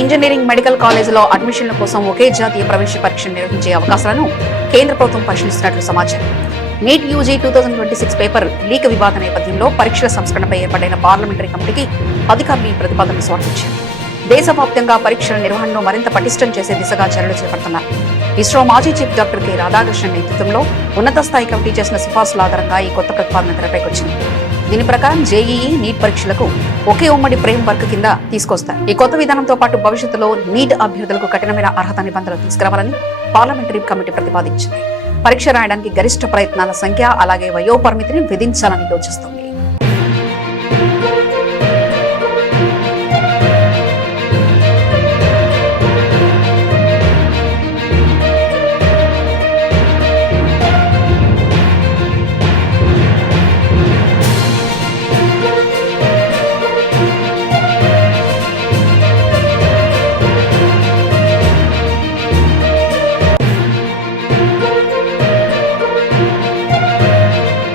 Engineering medical కాలేజీలో అడ్మిషన్ల కోసం ఒకే జాతీయ ప్రవేశ పరీక్ష నిర్వహించే అవకాశాలను కేంద్ర ప్రభుత్వం పరిశీలిస్తున్నట్లు సమాచారం. నీట్ యూజీ 2026 పేపర్ లీక్ వివాద నేపథ్యంలో పరీక్షల సంస్కరణపై ఏర్పడిన పార్లమెంటరీ కమిటీకి అధికారులు ఈ ప్రతిపాదనలు సమర్పించారు. దేశవ్యాప్తంగా పరీక్షల నిర్వహణను మరింత పటిష్టం చేసే దిశగా చర్యలు చేపడుతున్నారు. ఇస్రో మాజీ చీఫ్ డాక్టర్ కె రాధాకృష్ణన్ నేతృత్వంలో ఉన్నత స్థాయి కమిటీ చేసిన సిఫార్సుల ఆధారంగా ఈ కొత్త ప్రతిపాదన తెరపైకి వచ్చింది. దీని ప్రకారం జేఈఈ, నీట్ పరీక్షలకు ఒకే ఉమ్మడి ఫ్రేమ్ వర్క్ కింద తీసుకొస్తారు. ఈ కొత్త విధానంతో పాటు భవిష్యత్తులో నీట్ అభ్యర్థులకు కఠినమైన అర్హత నిబంధనలు తీసుకురావాలని పార్లమెంటరీ కమిటీ ప్రతిపాదించింది. పరీక్ష రాయడానికి గరిష్ట ప్రయత్నాల సంఖ్య అలాగే వయోపరిమితిని విధించాలని యోచిస్తుంది.